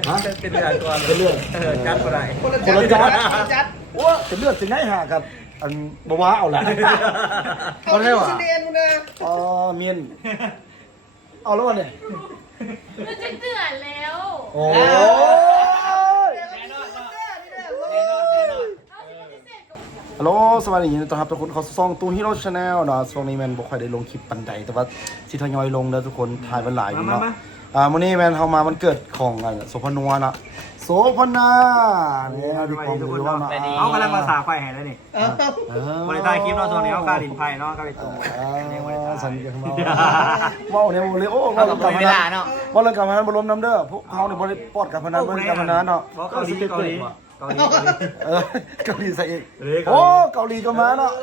เป็นเลือดก่อนเป็นเลือดจัดอะไรคนละจัดโอ้เป็นเลือดสิงไงหากับอันบวาเอาละคนได้หวะอ๋อเมียนเอาแล้ววะเนี่ยมันจะเดือดแล้วโอ้ฮัลโหลสวัสดียินดีต้อนรับทุกคนเข้าสู่ช่องตูนฮีโร่ชาแนลเนาะช่วงนี้แมนบ่ค่อยได้ลงคลิปปันใดแต่ว่าสิทยอยลงแล้วทุกคนถ่ายวันหลายอยู่เนาะมื้อนี้แมนเฮามาวันเกิดของโสพนัวเนาะโสพนาเนี่ยพี่กองดูว่ามาเอากำลังมาสาไฟแห่แล้วนี่บริษัทคลิปเนาะช่วงนี้เขาการดินไฟเนาะก็ไปตรงสันกันมาว่าเนี่ยโมเลโอ้ว่ากับพนันว่าเรื่องกับพนันบรมน้ำเด้อพวกเขาเนี่ยบริปอดกับพนันบริกับพนันเนาะเกาหลีเกาหลีเกาหลีใส่อีกโอ้เกาหลีก็มาเนาะ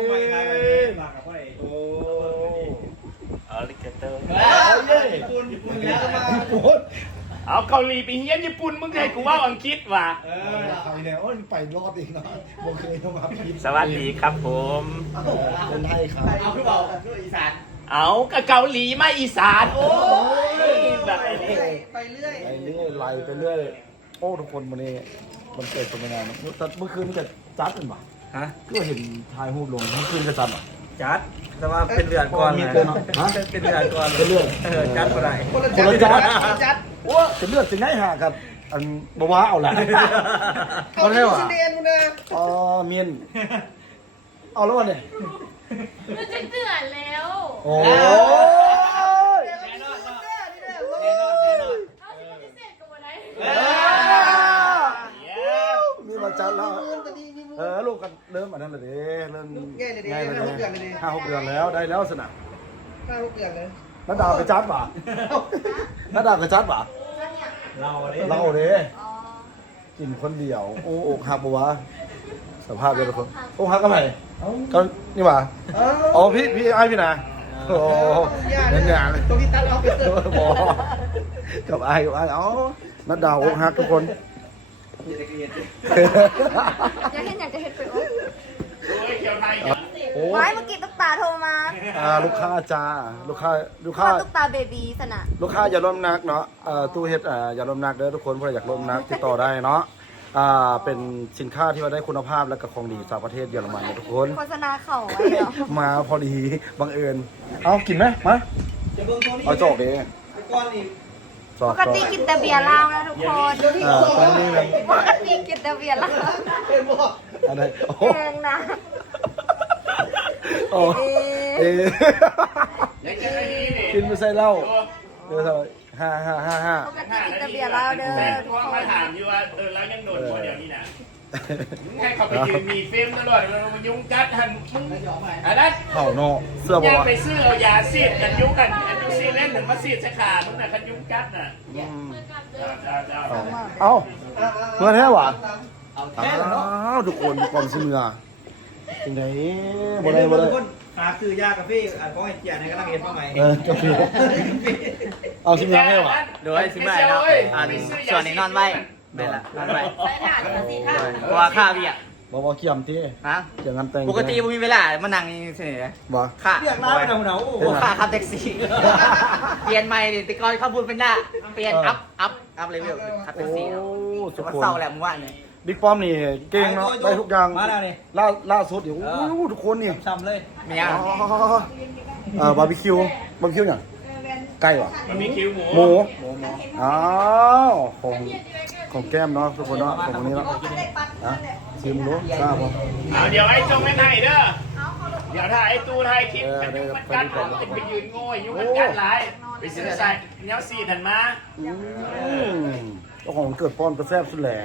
อลิเกเตอร์ญี่ปุ่นแล้วมาเอาเกาหลีไปเฮียนญี่ปุ่นมึงให้กูว่าอังกฤษว่ะไปแล้วไปรอดอีกเนาะโอเคเข้ามาพิมพ์สวัสดีครับผมคนไทยครับเอาคือบอกอีสานเอากับเกาหลีมาอีสานโอ้ยแบบนี้ไปเรื่อยไล่ไปเรื่อยโอ้ทุกคนวันนี้มันเกิดเป็นงานเมื่อคืนจะจัดกันป่ะฮะก็เห็นถ่ายรูปลงเมื่อคืนจะจัดป่ะจัดแต่ว่าเป็นเลือดก่อนนะเป็นเลือดก่อนเป็นเลือดจัดอะไรคนละจัดโอ้เป็นเลือดสิงไงหากับอันบวาเอาละคนได้หวะอ๋อเมียนเอาแล้ววะเนี่ยมันจะเดือดแล้วโอ้มีมาจัดแล้วลูกกันเริ่มอันนั้นเลยเริ่มง่ายเลย5-6 เดือนแล้วได้แล้วสนะ5-6 เดือนเลยนัดดาวไปจัดป่ะนัดดาวไปจัดป่ะเราเด้กินคนเดียวโอ้อกหักปะวะสภาพเดียวกันโอ้หักกันไหนก็นี่หว่าอ๋อพี่ไอพี่นะโอ้เนี่ยตัวพี่ตัดเอาไปเสิร์ฟกับไออ๋อนัดดาวอกหักทุกคนอยากจะเห็นไปโอ้ไว้เมื่อกี้ตุ๊กตาโทรมาลูกค้าจ้าลูกค้าตุ๊กตาเบบีสนะลูกค้าอย่าล้มนักเนาะตู้เฮ็ดอย่าล้มนักเด้อทุกคนเพื่ออยากล้มนักติดต่อได้เนาะเป็นสินค้าที่ว่าได้คุณภาพและกับของดีจากประเทศเยอรมันนะทุกคนโฆษณาเข่าไว้เหรอมาพอดีบังเอิญเอากินไหมมาเอาจอกเด้ปกติกินแต่เบียร์เหล้านะทุกคนตอนนี้เลยปกติกินแต่เบียร์เหล้าอะไรแพงนะโอ้กินไม่ใช่เหล้าเดี๋ยวเท่า5 ปกติกินแต่เบียร์เหล้าเด้อทุกคนมาถามอยู่ว่าแล้วยังโดนคนเดียวนี่นะให้เขาไปยืนมีเฟมตลอดมันยุ่งจัดหันอันนั้นเข่าเนาะเสื้อบอกว่าไปซื้อเอายาซีดกันยุ่งกันอันยุ่งซีเล่นถึงมาซีดใส่ขามึงน่ะกันยุ่งจัดน่ะเอาเมื่อแท้หวะทุกคนก่อนเสมือจริงไหนบ่ได้หาซื้อยากาแฟของไอ้เจียในกำลังเห็นป้าใหม่กาแฟเอาชิมยาให้หวะโดยชิมใหม่เนาะส่วนนี้นอนไว้เป็นละนอนไว้เพราะว่าข้าพี่อ่ะบอกเกี่ยมที่ฮะเกี่ยมงานแต่งปกติผมมีเวลามานั่งนี่เฉยๆบ่ค่าเรียกร้านหนาวค่าขับแท็กซี่เปลี่ยนใหม่ดิติกรขับบุญเป็นหน้าเปลี่ยนอัพเลเวลขับแท็กซี่สุดเศร้าแหละมึงว่าเนี่ยบิ๊กป้อมนี่เก่งเนาะได้ทุกอย่างล่าสุดเดี๋ยวทุกคนนี่ซ้ำเลยเมียบาร์บีคิวเนี่ยไก่หรอมันมีคิวหมูอ้าวของแก้มเนาะทุกคนเนาะของวันนี้เนาะชิมดูทราบป่ะเดี๋ยวไอ้จงไม่ไทยเด้อเดี๋ยวถ้าไอ้ตูไทยคิดกันยุ่งมันกัดไปยืนโง่ยุ่งมันกัดหลายไปซื้อใส่เนี้ยซีถันมาเจ้าของเกิดป้อนกระแซบสุดแหละ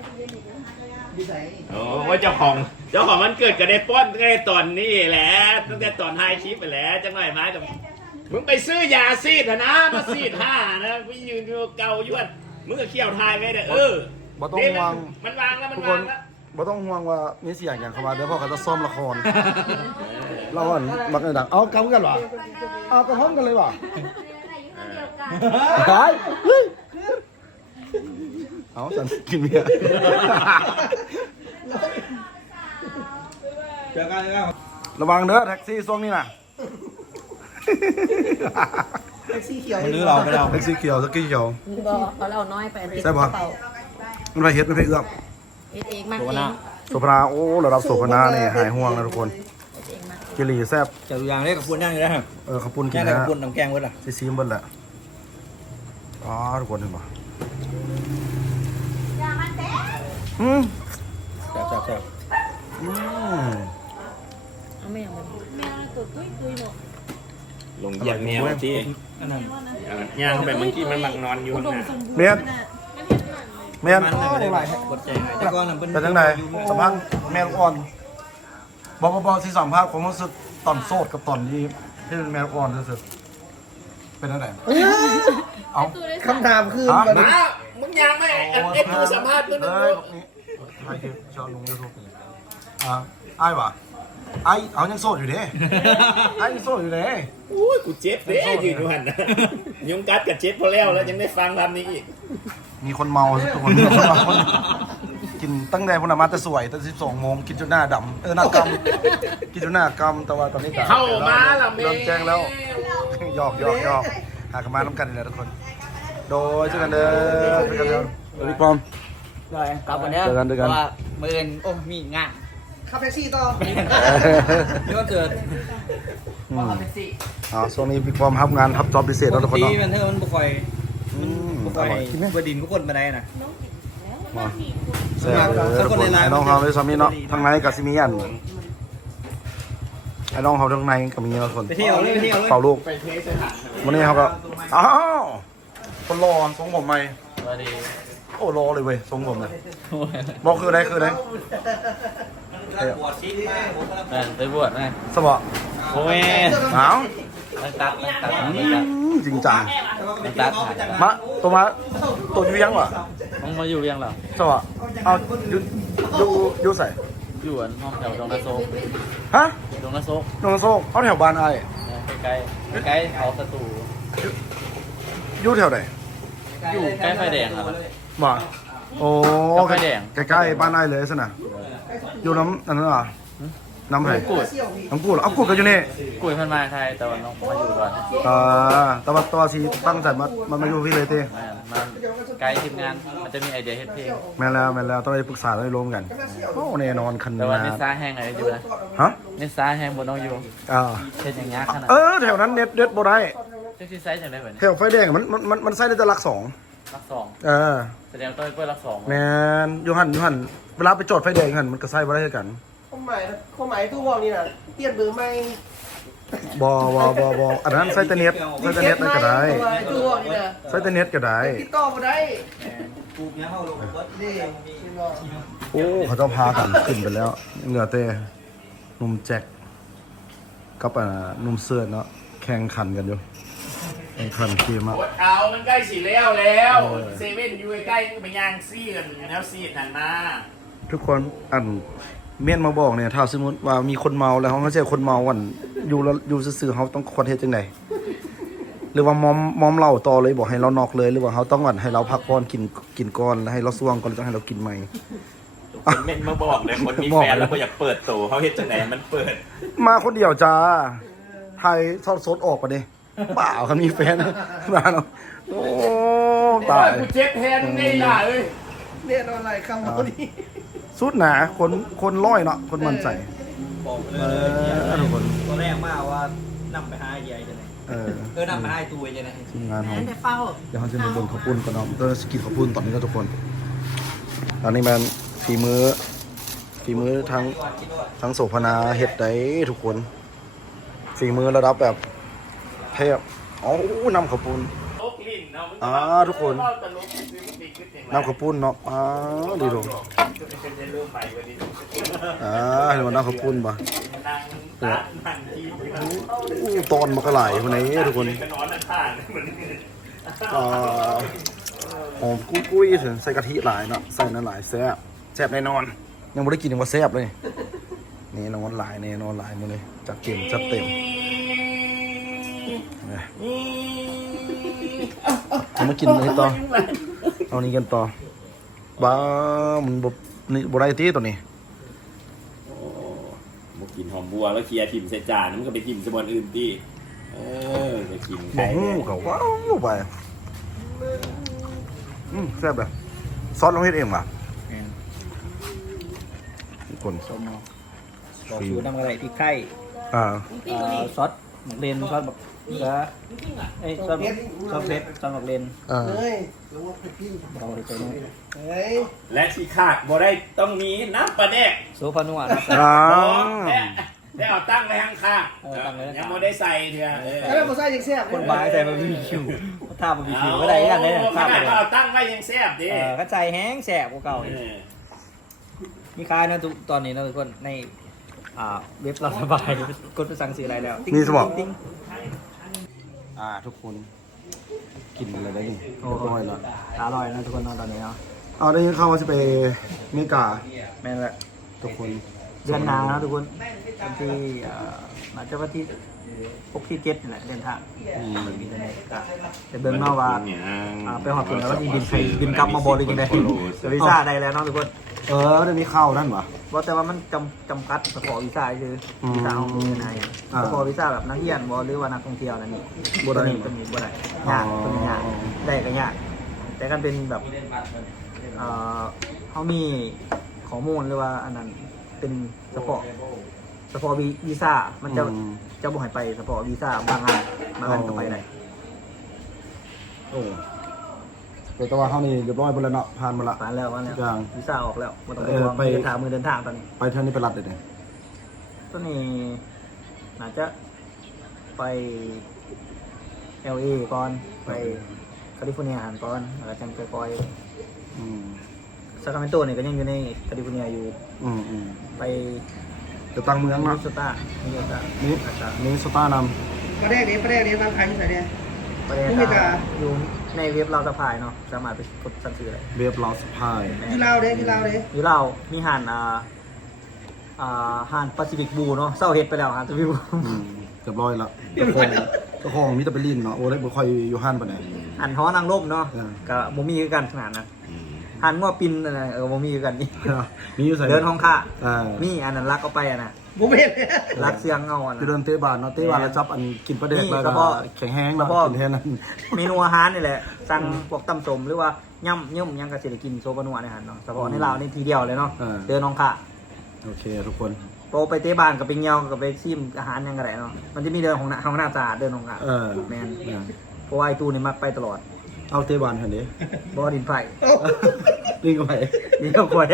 โอ้ว่าเจ้าของมันเกิดกันได้ป้อนตั้งแต่ตอนนี้แหละตั้งแต่ตอนไทยคลิปไปแล้วจังหน่อยมากับมึงไปซื้อยาซีดนะมาซีด5นะไปยืนเกายวดมึงก็เขี่ยวทายไว้เด้อบ่ต้องห่วงมันวางแล้วบ่ต้องห่วงว่ามีเสียงอย่างเข้ามาเดี๋ยวพ่อเขาจะซ่อมละครเราอ่อนบักในดังเอากำกันเหรอเอากระห้องกันเลยวะตายเอาฉันกินเบียร์ระวังเด้อแท็กซี่ช่วงนี้นะมันลื้อเราไปแล้วเป็นสีเขียวสกี้เขียวบอกเขาเราน้อยไปติดใช่กปะระเป๋ามันไปเฮ็ดมันไปเอื้อมเฮ็ดเองมากโซเองนาโซฟาโอ้ระดับโซฟาเนี่ยหายห่วงนะทุกคนเฮ็ดเองมากกิรีแซ่บจะดูอย่างเล็กกับปุ้นย่างอยู่แล้วครับข้าวปุ้นกิย่าน งนะกับปุ้นน้ำแกงเวิร์ดอ่ะซีมเบิ้ลแหละอ๋อทุกคนเห็นปะอืมแซ่บอืมเอาแมวมันแมวตัวตุ้ยเนาะลงเหยียบแมวที่อันนั้นย่างเข้าไปเมื่อกี้มันหมักนอนอยู่อุดมนะสมบูรณ์เมียนเมียนมันไม่ได้ไหลกดใจแต่ก่อนมันเป็นเป็นยังไงสัมภาษณ์แม่ลูกอ่อนบอกที่สัมภาษณ์ความรู้สึกตอนโสดกับตอนนี้ที่เป็นแม่ลูกอ่อนรู้สึกเป็นยังไงเอาคำถามคือฮะมามึงยังไม่ไอ้กูสัมภาษณ์ตัวนึงใครคือชอบลงยูทูบไอ้วะไอ้เอายังโสดอยู่เด้ไอ้ยังโสดอยู่เด้โอ้ยกูเจ็บเด้ยืนอยู่หันนะยุงกัดกับเจ็บพอแล้วยังได้ฟังคำนี้อีกมีคนเมาทุกคนกินตั้งแต่พนมาแต่สวยแต่12 โมงกินจนหน้าดำหน้ากำกินจนหน้ากำแต่ว่าตอนนี้เข้ามาละเมเริ่มแจ้งแล้วหยอกหากนมาน้ำกันเลยทุกคน โดยเจอกันเด้อเจอกันเด้อพี่ปอมเลยกลับวันเนี้ยเจอกันเพราะว่ามือโอ้มีงานขับแท็กซี่ต่อนี่ก็เกิดอืมช่วงนี้พี่ปอมทับงานทับจ็อบพิเศษแล้วทุกคนปีเนาะมันเท่ามันบุกไฟบุกไฟอร่อยกินไหมบดินทุกคนมาได้นะมาแซ่บเลยทุกคนไอ้น้องเขาเลยสามีเนาะทางในกับซิมีอันไอ้น้องเขาทางในกับมีทุกคนไปเที่ยวเลยไปเที่ยวเลยเป่าลูกไปเทสถานวันนี้เขาก็อ้าวคนรอทรงผมใหม่สวัสดีโอ้รอเลยเว้ยทรงผมเนี่ยบอกคืออะไรคืออะไรบวชชีมากไปบวชไงสบะโอ้ยหนาวตักจริงจังตักมะตัวมาตัวอยูยังวะต้องมาอยู่เรียงเหรอสบะเอายูใส่อยู่ห้องแถวดงนาโซกฮะดงนาโซกนงโซ่เขาแถวบ้านไอ้ใกล้ใกล้เขาสตูยูแถวไหนอยู่ใกล้ไฟแดงครับบ่าโอ้ไฟแดงใกล้ๆบ้านไอ้เลยสินะอยู่น้ำนั่นน่ะน้ำไผ่กุดน้ำกูเหรอเอากูกันอยู่นี่กุยพันมาไทยแต่ว่าน้องมาอยู่ก่อนตัวสีตั้งใจมันมาอยู่พี่เลยเต้มันไกด์ทีมงานมันจะมีไอเดียเฮ็ดเพลงแม่นแล้วต้องไปปรึกษาต้องไปรวมกันโอ้แน่นอนคันแต่ว่านินาสาแห้งอะไรอยู่นะฮะนิสาแห้งบนน้องอยู่อ่าเป็นอย่างงี้ขนาดแถวนั้นเน็ตบ่ได้เจ้าที่ไซส์อย่างไรเหมือนแถวไฟแดงมันใส่ได้แต่หลักสองรักสอง แสดงต้นเพื่อรักสองแมนยูหันเวลาไปจอดไฟแดงหันมันก็ใส่บ่ได้คือกันความหมายตู้บอกนี่นะเปลี่ยนเบอร์ใหม่บ่อันนั้นใส่แต่เน็ตนั่นก็ได้ตู้บอกนี่นะใส่แต่เน็ตก็ได้ติดต่อมาได้ปลูกเนี้ยเข้าลงเบิร์ดนี่โอ้เขาเจ้าพากันขึ้นไปแล้วเหงื่อเต้หนุ่มแจ็คกับหนุ่มเสื้อเนาะแข่งขันกันอยู่แข่งขันเกมอ่ะโอ๊ตเอามันใกล้สีแล้วเซเว่นอยู่ใกล้ๆไปย่างซีกันอยู่แถวซีดนั่นมาทุกคนเมียนมาบอกเนี่ยถ้าสมมติว่ามีคนเมาแล้วเขาเจอคนเมาวันอยู่ซื่อๆเขาต้องควรเฮ็ดจังไดหรือว่ามอมเหล้าต่อเลยบอกให้เรานอกเลยหรือว่าเขาต้องให้เราพักผ่อนกินก่อนแล้วให้เราซ่วงก่อนแล้วต้องให้เรากินใหม่คนเม่นมาบอกเลยคนมีแฟนแล้วก็อยากเปิดโตเขาเฮ็ดจังไหนมันเปิดมาคนเดียวจ้าไทยทอดสดออกปะดิเปล่าเขามีแฟนมาเนาะโอ้ตายกูเจ็บแทนนี่ล่ะเอ้ยเนี่ยนอนอะไรคำเขาดีสุดหนาคนร้อยเนาะคนมันใจบอกเลยทุกคนตอนแรกมาว่านำไปหาไอเดียจะไหนนำไปหาตัวจะไหนทีมงานของแต่เฝ้าเดี๋ยวเขาจะมาเบิ่งข้าวปุ้นก่อนเนาะต้องสกินข้าวปุ้นตอนนี้ก็ทุกคนตอนนี้มันฝีมือทั้งโสภณาเฮ็ดได้ทุกคนฝีมือระดับแบบเทพอ๋อนำข้าวปุ้นลกลิ้นเนาะทุกคนนำข้าวปุ้นเนาะดีดูเห็นว่าน้ำข้าวปุ้นป่ะตอนมากระไหลคนไหนทุกคนหอมกุ้ยถึงใส่กะทิหลายเนาะใส่นั่นหลายแซ่บแน่นอนยังไม่ได้กินยังว่าแซ่บเลยนี่นอนหลายมาเลยจัดเต็มเอามากินเลยต่อเอานี้กันต่อบ้ามันนี่บไรตีตัวนี้กินหอมบัวแล้วเคลียร์ทิมใส่จานมันก็ไปทิมสมอนอื่นที่จะกินหมูไข่เขาว้าวไปแซ่บเลยซอสเราเฮ็ดเองป่ะคนส้มเนาะบอกสูตรทำอะไรพริกไทย ซอสหมักเลนซอสแบบเกลือเอ้ยซอสเผ็ดซอสหมักเลนเฮ้ยเราเลยไปนู่นเฮ้ยและที่ขาดบ่ได้ต้องมีน้ำปลาแดกโซฟานัวนะได้เอาตั้งไว้ข้างๆยังบ่ได้ใส่เถอะแล้วมาใส่ยังแซ่บคนบ้าใส่บาร์บีคิวถ้าบาร์บีคิวไม่ได้กันเลยขนาดว่าเอาตั้งไว้ยังแซ่บดิก็ใจแห้งแสบกว่าเก่ามีขายนะทุกตอนนี้นะทุกคนในเว็บเราสบายกดไปสั่งซื้ออะไรแล้วมีสมองทุกคนกินอะไรได้นี่อร่อยแล้วอร่อยนะทุกคนตอนนี้เนาะเอาได้ยินข่าวว่าจะไปอเมริกาแม่นแหละทุกคนเดือนหนานะทุกคนวันที่มาจะวันที่6 ที่ 7นี่แหละเดินทางจะเดินมาว่าไปหอดถึงแล้วว่าบินกลับมาบอลเลยกันได้วีซ่าได้แล้วเนาะทุกคนได้มีข้าวนั่นปะว่าแต่ว่ามันจำกัดเฉพาะวีซ่าคือวีซ่าของเมืองไทยเฉพาะวีซ่าแบบนักเรียนหรือว่านักท่องเที่ยวนั่นนี่บ่ได้เป็นบ่ได้ยากเป็นยากได้ก็ยากแต่กันเป็นแบบเขามีข้อมูลหรือว่าอันนั้นเป็นเฉพาะวีซ่ามันจะบ่ให้ไปเฉพาะวีซ่าบางอันก็ไปได้แต่ว่าเขานี่เรียบร้อยหมดแล้วเนาะผ่านมาละผ่านแล้ววีซ่าออกแล้วมันต้องไปทางมือเดินทางตอนนี้ไปเท่านี้ไปรัดเลยเนี่ยตอนนี้อาจจะไป LA ก่อนไปแคลิฟอร์เนียก่อนแล้วจังไปปอยซาคราเมนโตเนี่ยก็ยังอยู่ในแคลิฟอร์เนียอยู่ไปจะตั้งเมืองมิเนาะนนิโซตามินนิโซตานำประเด็นนี้ตั้งใครที่ไหนเนี่ยประเทศอยู่ในเว็บเราสะพายเนาะสามารถไปกดสั่งซื้อได้เว็บลอสพายที่ลาวเด้ที่ลาวเด้อยู่เรามีห่านห่านแปซิฟิกบูเนาะเศร้าเฮ็ดไปแล้วห่านแปซิฟิกบูเรียบร้อยละเจ้าของมิตรเบลินเนาะโอ้ได้บ่ค่อยอยู่ห้านปะเนี่ยห่านฮ้อนางร่มเนาะก็บ่มีคือกันขนาดนั้นห่านง้อปินอะไรบ่มีคือกันนี่มีอยู่ใส่เดินห้องค่ามีอันนั้นลักเอาไปอ่ะนะบุเบนลักเสียงเงาอ่ะคือนะเดินเตะบานเนาะเตะบานแล้วจับอันกินปลาเด็กแล้วก็แข็งแห้งแล้วกินแค่นั้นเมนูอาหารนี่แหละสั่งพวกตำส้มหรือว่าย่ำยังก็สิได้กินโซบะนัวในหันเนาะเฉพาะในลาวนี่ทีเดียวเลยเนาะเดินห้องค่าโอเคทุกคนโปรไปเตะบ้านกับไปเงียวกับไปชิมอาหารยังไงเนาะมันจะมีเดินของหน้าสะอาดเดินของหน้าแมนเพราะว่าไอ้ตูนี่มักไปตลอดเอาเตะบานคันนี้บ่ดินไฟลิงก็ไปนี่ก็ควร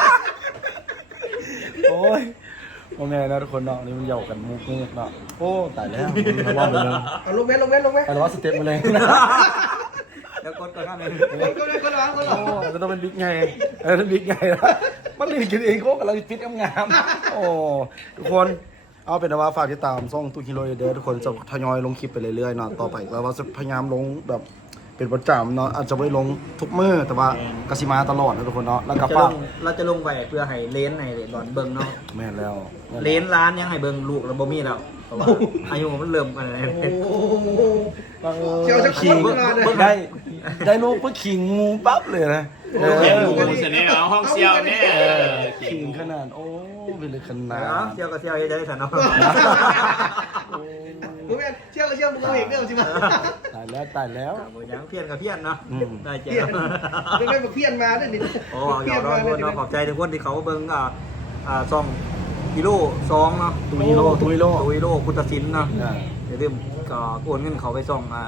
โอ้ยโอเคนะทุกคนเนาะนี่มันเหยากันมุกนี่เนาะโอ้ตายแล้วระวังไปเลยเอาลงเว้นไปแล้วสเต็ปมาเลยแล้วกดข้างนึงคนร้องโอ้จะต้องเป็นบิ๊กไงเป็นบิ๊กไงนะมันเลยกินเองก็กำลังฟิตงามโอ้ทุกคนเอาเป็นว่าฝากติดตามช่องตู้ฮิโร่เดอร์ทุกคนจะทยอยลงคลิปไปเรื่อยๆเนาะต่อไปแล้วว่าจะพยายามลงแบบเป็นประจำเนาะอาจจะไม่ลงทุกมื้อแต่ว่ากสิมาตลอดนะทุกคนเนาะแล้วก็ฝากเราจะลงไปเพื่อให้เลนให้หลอนเบิ่งเนาะแม่นแล้วเลนร้านยังให้เบิ่งลูกแล้วบ่มีแล้วเพราะว่าอายุมันเริ่มอะไรเจ้าจะขิงได้ลูกเพื่อขิงงูปั๊บเลยนะเห็นงูเสน่ห์เอาห้องเซียวเนี่ยขิงขนาดโอ้เป็นเลยขนาดเที่ยวก็เที่ยวจะได้สันเนาะบุเบนเชื่อมึงเอาเองเด้อจริงมั้ยตายแล้วบ่ยังเพี้ยนกับเพี้ยนเนาะได้เจ้าไม่เป็นเพี้ยนมาด้วยนี่โอ้ยอดทุกคนเนาะขอบใจทุกคนที่เขาเบิ่งซ่องฮีโร่2เนาะตุยโลพุทธศิลป์เนาะอย่าลืมก็โอนเงินเขาไปซ่องมา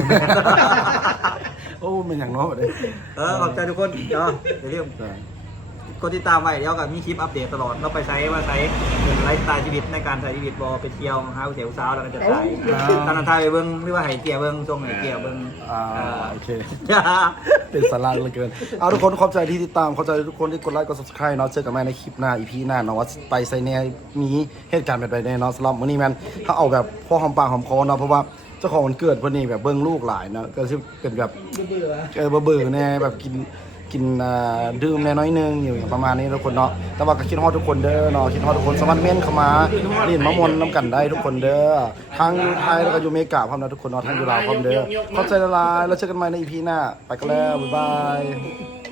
โอ้เป็นอย่างน้อยเลยขอบใจทุกคนเนาะอย่าลืมกดติดตามไว้เดี๋ยวกับมีคลิปอัปเดตตลอดเราไปใช้เป็นไลฟ์สไตล์ชีวิตในการใช้ชีวิตบอไปเที่ยวหาเสียวสาวแล้วก็จะถ่ายตอนนั้นถ่ายไปเบิ้งหรือว่าให้เกียร์เบิ้งทรงให้เกียร์เบิ้งโอเคเป็นสาระเหลือเกินเอาทุกคนขอบใจที่ติดตามขอบใจทุกคนที่กดไลค์กด subscribe เนาะเจอกันใหม่ในคลิปหน้า EP หน้าเนาะว่าไปไซเนียมีเหตุการณ์แบบใดแน่เนาะสำหรับมื้อนี้แมนถ้าเอาแบบพ่อหอมปากหอมคอเนาะเพราะว่าเจ้าของวันเกิดพอดีแบบเบิ้งลูกหลายเนาะก็จะเป็นแบบเบื่อแน่แบบกินดื่มแน่น้อยนึงอยู่อย่างประมาณนี้ทุกคนเนาะแต่ว่าก็คิดฮอดทุกคนเด้อเนาะคิดฮอดทุกคนสามารถเม้นเข้ามาเล่นมะมนน้ำกันได้ทุกคนเด้อทั้งอยู่ไทยแล้วก็อยู่อเมริกาพร้อมนะทุกคนเนาะทั้งอยู่ลาวพร้อมเด้อเข้าใจละลายแล้วเจอกันใหม่ใน EP หน้าไปกันแล้วบ๊ายบาย